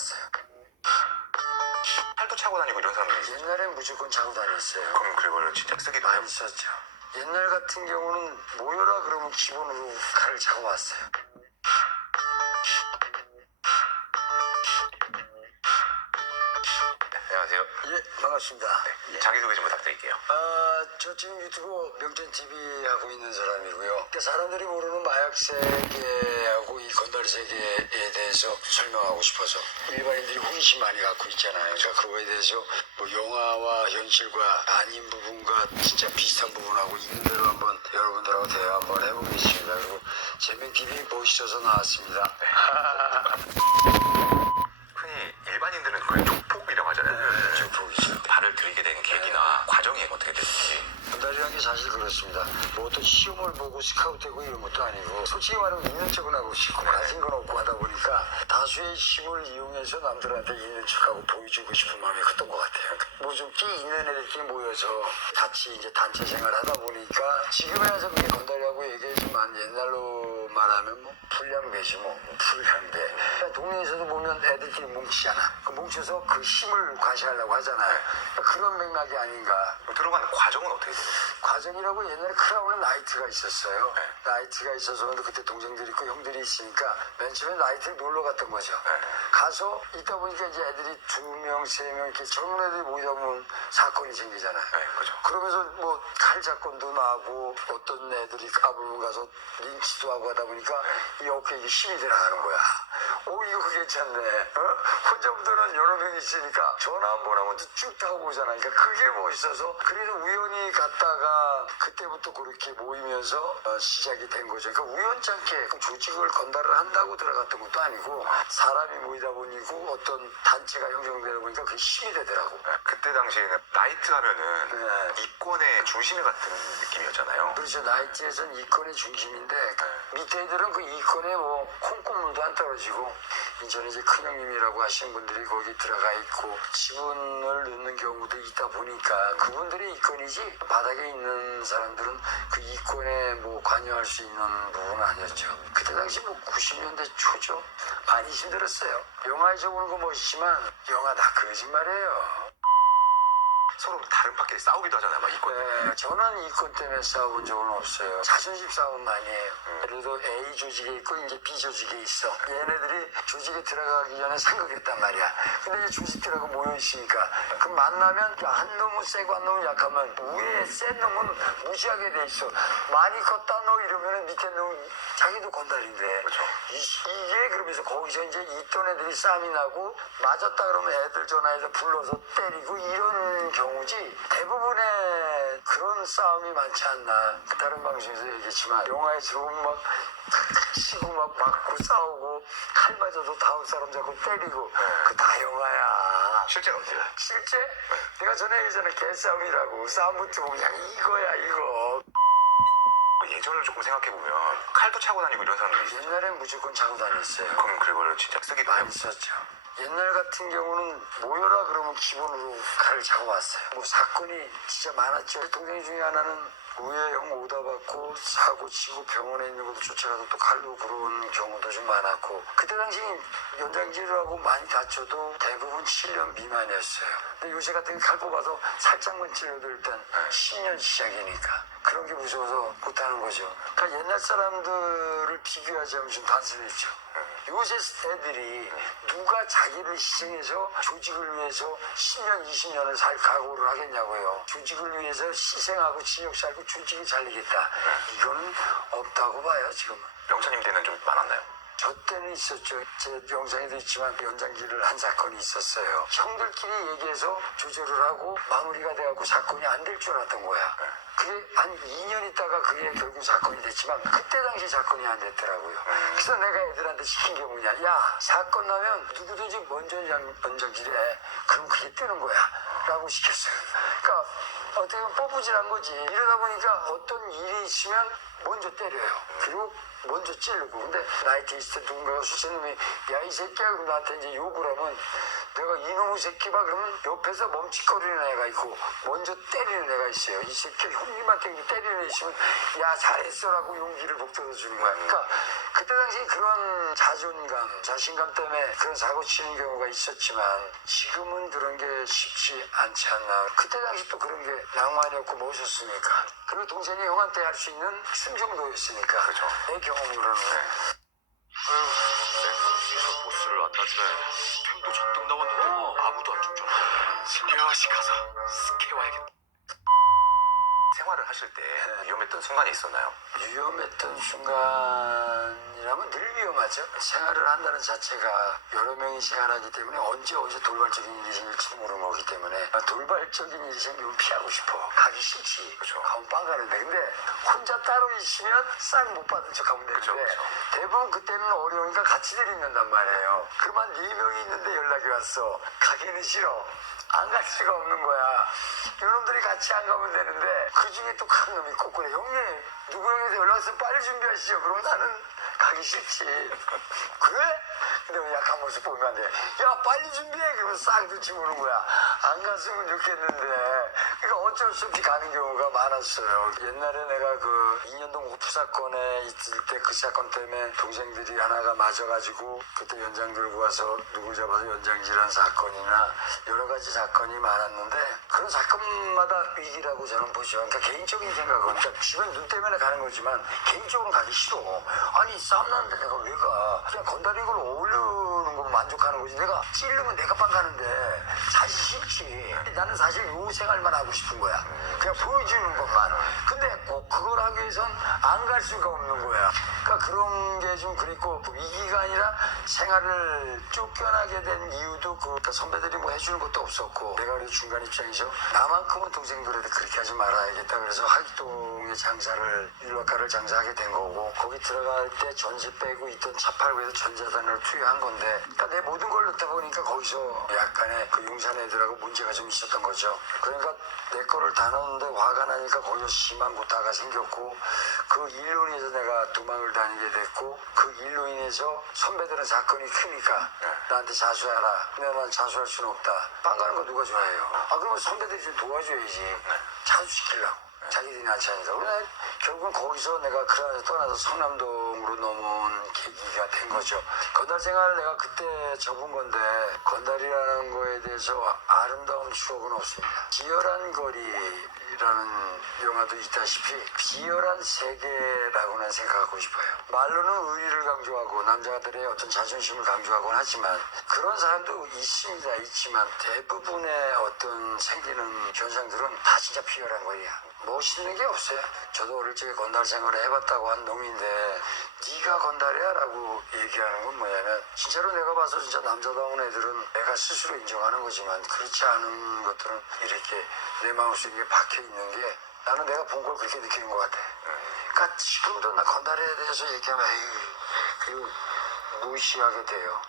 왔어요. 팔도 차고 다니고 이런 사람들이 옛날에 무조건 차고 다녔어요. 그럼 그걸 진짜 쓰기도 해요? 많이 썼죠. 옛날 같은 경우는 모여라 그러면 기본으로 칼을 차고 왔어요. 반갑습니다. 자기소개 좀 부탁드릴게요 아, 저 지금 유튜브 명전 TV 하고 있는 사람이고요. 그러니까 사람들이 모르는 마약 세계하고 이 건달 세계에 대해서 설명하고 싶어서 일반인들이 호기심 많이 갖고 있잖아요. 그러니까 그거에 대해서 뭐 영화와 현실과 아닌 부분과 진짜 비슷한 부분하고 있는 대로 한번 여러분들하고 대화 한번 해보겠습니다. 그리고 재명 TV 보시셔서 나왔습니다. 흔히 일반인들은 그걸 족폭이라고 하잖아요 좀 보이죠. 발을 들이게 된 계기나 과정이 어떻게 됐는지 건달이라는 게 사실 그렇습니다. 뭐 어떤 시험을 보고 스카우트되고 이런 것도 아니고 솔직히 말하면 있는 척은 하고 싶고 가진 건 없고 하다 보니까 다수의 힘을 이용해서 남들한테 있는 척하고 보여주고 싶은 마음이 컸던 것 같아요. 뭐 좀 끼 있는 애들끼리 모여서 같이 이제 단체 생활하다 보니까 지금에 와서 그게 건달이라고 얘기하지만 옛날로 말하면 뭐 불량배지 뭐, 뭐 불량배. 동네에서도 보면 애들끼리 뭉치잖아. 그 뭉쳐서 그 힘을 과시하려고 하잖아요. 그러니까 그런 맥락이 아닌가. 들어간 과정은 어떻게 돼요? 과정이라고 옛날에 크라운에 나이트가 있었어요. 네. 나이트가 있어서 근데 그때 동생들이 있고 형들이 있으니까 맨 처음에 나이트를 놀러 갔던 거죠. 네. 가서 있다 보니까 이제 애들이 두 명, 세 명 이렇게 젊은 애들이 모이다 보면 사건이 생기잖아요. 네, 그죠. 그러면서 뭐 칼 사건도 나고 어떤 애들이 까불고 가서 린치도 하고 하다 보니까 이 어깨에 이게 힘이 들어가는 거야. 오 이거 괜찮네. 어? 혼자부터는 여러 명 있으니까 전화 한 번 하면 쭉 타고 오잖아. 그러니까 그게 멋있어서 그래서 우연히 갔다가 그때부터 그렇게 모이면서 어, 시작이 된 거죠. 그러니까 우연찮게 그 조직을 건달을 한다고 들어갔던 것도 아니고 사람이 모이다 보니고 어떤 단체가 형성되다 보니까 그게 힘이 되더라고. 네, 그때 당시에는 나이트 하면은 네. 이권의 중심에 같은 느낌이었잖아요 그렇죠. 나이트에서는 이권의 중심인데 밑에 애들은 그 이권에 뭐 콩고물도 안 떨어지고 저는 이제 큰형님이라고 하시는 분들이 거기 들어가 있고 지분을 넣는 경우도 있다 보니까 그분들의 이권이지 바닥에 있는 사람들은 그 이권에 뭐 관여할 수 있는 부분은 아니었죠. 그때 당시 뭐 90년대 초죠. 많이 힘들었어요. 영화에서 보는 거 멋있지만 영화 다 거짓말이에요. 서로 다른 파끼리 싸우기도 하잖아요 막 이권 네, 저는 이권 때문에 싸워본 적은 없어요. 자존심 싸움 많이 해요. 예를 들어 A 조직에 있고 이제 B 조직에 있어. 얘네들이 조직에 들어가기 전에 생각했단 말이야. 근데 이제 조직들하고 모여 있으니까 그 만나면 야, 한 놈은 세고 한 놈은 약하면 위에 센 놈은 무시하게 돼 있어. 많이 컸다 너 이러면 밑에 놈은 자기도 건달인데. 그렇죠. 이, 이게 그러면서 거기서 이제 있던 애들이 싸움이 나고 맞았다 그러면 애들 전화해서 불러서 때리고 이런 경우 지? 대부분의 그런 싸움이 많지 않나. 다른 방송에서 얘기했지만 영화에서 보면 막 치고 막 맞고 싸우고 칼 맞아도 다음 사람 잡고 때리고. 그 다 영화야. 실제는 어때요? 실제? 내가 전에 얘기했잖아. 개싸움이라고. 싸움 붙으면 그냥 이거야 이거. 예전을 조금 생각해보면 칼도 차고 다니고 이런 사람들이 있어요 옛날엔 무조건 차고 다녔어요. 그럼 그걸 진짜 쓰기도 해요 많이 썼죠. 옛날 같은 경우는 모여라 그러면 기본으로 칼을 잡아왔어요. 뭐 사건이 진짜 많았죠. 동생 중에 하나는 우회형 오다 받고 사고 치고 병원에 있는 것도 쫓아가서 또 칼로 그런 경우도 좀 많았고 그때 당시 연장질을 하고 많이 다쳐도 대부분 7년 미만이었어요. 근데 요새 같은 칼 뽑아서 살짝만 찔러들 땐 10년 시작이니까 그런 게 무서워서 못하는 거죠. 그러니까 옛날 사람들을 비교하자면 좀 단순했죠. 요새 애들이 누가 자기를 희생해서 조직을 위해서 10년, 20년을 살 각오를 하겠냐고요. 조직을 위해서 희생하고 진역 살고 조직이 잘리겠다. 이거는 없다고 봐요, 지금은. 명차님 때는 좀 많았나요? 저 때는 있었죠. 제 영상에도 있지만 연장기를 한 사건이 있었어요. 형들끼리 얘기해서 조절을 하고 마무리가 돼갖고 사건이 안 될 줄 알았던 거야. 그게 한 2년 있다가 그게 결국 사건이 됐지만 그때 당시 사건이 안 됐더라고요. 그래서 내가 애들한테 시킨 게 뭐냐. 야, 사건 나면 누구든지 먼저 연- 연장질해. 그럼 그게 뜨는 거야. 라고 시켰어요. 그러니까 어떻게 보면 뽀부질한 거지. 이러다 보니까 어떤 일이 있으면 먼저 때려요. 그리고 먼저 찌르고. 근데 나이트 때 누군가가 수세놈이 야 이 새끼야 그럼 나한테 이제 욕을 하면 내가 이놈의 새끼 봐 그러면 옆에서 멈칫거리는 애가 있고 먼저 때리는 애가 있어요. 이 새끼 형님한테 때리는 애 있으면 야 잘했어라고 용기를 북돋아 주는 거야. 그러니까 그때 당시 그런 자존감, 자신감 때문에 그런 사고 치는 경우가 있었지만 지금은 그런 게 쉽지 않지 않나. 그때 당시 또 그런 게 낭만이었고 멋있었으니까. 그리고 동생이 형한테 할 수 있는 순종도였으니까. 그죠. 내 경험으로는. 넷플릭스에서 보스를 안 땄네. 템도 잔뜩 나왔는데 아무도 안 죽잖아. 슬며시 가서 스케 와야겠다. 생활을 하실 때 위험했던 순간이 있었나요? 위험했던 순간이라면 늘 위험하죠. 생활을 한다는 자체가 여러 명이 생활하기 때문에 언제 어디서 돌발적인 일이 생길지도 모르는 거기 때문에 돌발적인 일이 생기면 피하고 싶어. 가기 싫지. 그죠. 가면 빵 가는데. 근데 혼자 따로 있으면 싹 못 받은 척 하면 되는데 그죠, 그죠. 대부분 그때는 어려우니까 같이들 있는단 말이에요. 그만 네 명이 있는데 연락이 왔어. 가기는 싫어. 안 갈 수가 없는 거야. 이놈들이 같이 안 가면 되는데 그 중에 또큰 놈이 꼭 그래. 형님 누구 형한테 연락 왔어 빨리 준비하시죠. 그럼 나는 가기 싫지. 그래? 근데 왜 약한 모습 보면 안 돼. 야 빨리 준비해. 그러면 싹 눈치 보는 거야. 안 갔으면 좋겠는데. 그러니까 어쩔 수 없이 가는 경우가 많았어요. 옛날에 내가 그 인연동 오프 사건에 있을 때 그 사건 때문에 동생들이 하나가 맞아가지고 그때 연장 들고 와서 누굴 잡아서 연장질한 사건이나 여러 가지 사건이 많았는데 그런 사건마다 위기라고 저는 보죠. 그러니까 개인 적인 생각은 그러니까 주변 눈 때문에 가는 거지만 개인적으로 가기 싫어. 아니 싸움 나는데 내가 왜 가? 그냥 건드린 걸 어울리는 거 만족하는 거지. 내가 찌르면 내가 빵 가는데 사실 싫지. 나는 사실 요 생활만 하고 싶은 거야. 그냥 보여주는 것만. 근데 꼭 그걸 하기 위해선 안 갈 수가 없는 거야. 그러니까 그런 게 좀 그립고 위기가 아니라 생활을 쫓겨나게 된 이유도 그 그러니까 선배들이 뭐 해주는 것도 없었고 내가 그래도 중간 입장이죠. 나만큼은 동생들한테 그렇게 하지 말아야겠다. 그래서 하기동에 장사를 일화가를 장사하게 된 거고 거기 들어갈 때 전세 빼고 있던 차 팔고 해서 전 재산을 투여한 건데 그러니까 내 모든 걸 넣다 보니까 거기서 약간의 그 용산 애들하고 문제가 좀 있었던 거죠. 그러니까 내 거를 다 넣었는데 화가 나니까 거기서 심한 구타가 생겼고 그 일로 인해서 내가 도망을 다니게 됐고 그 일로 인해서 선배들은 사건이 크니까 나한테 자수해라. 근데 난 자수할 수는 없다. 빵 가는 거 누가 좋아해요? 아 그러면 선배들이 좀 도와줘야지. 자수시키려고. 자기들이 않으니까. 그래, 결국은 거기서 내가 그 안에서 떠나서 성남 동으로 넘어온 계기가 된 거죠. 건달 생활 내가 그때 접은 건데, 건달이라는 거에 대해서 아름다운 추억은 없습니다. 기열한 거리라는 영화도 있다시피, 비열한 세계라고는 생각하고 싶어요. 말로는 의리를 강조하고, 남자들의 어떤 자존심을 강조하곤 하지만, 그런 사람도 있습니다. 있지만, 대부분의 어떤 생기는 현상들은 다 진짜 비열한 거리야. 멋있는 게 없어요. 저도 어릴 적에 건달 생활을 해봤다고 한 놈인데 네가 건달이야 라고 얘기하는 건 뭐냐면 진짜로 내가 봐서 진짜 남자다운 애들은 내가 스스로 인정하는 거지만 그렇지 않은 것들은 이렇게 내 마음속에 박혀 있는 게 나는 내가 본 걸 그렇게 느끼는 것 같아. 그러니까 지금도 나 건달에 대해서 얘기하면 에이, 그 무시하게 돼요.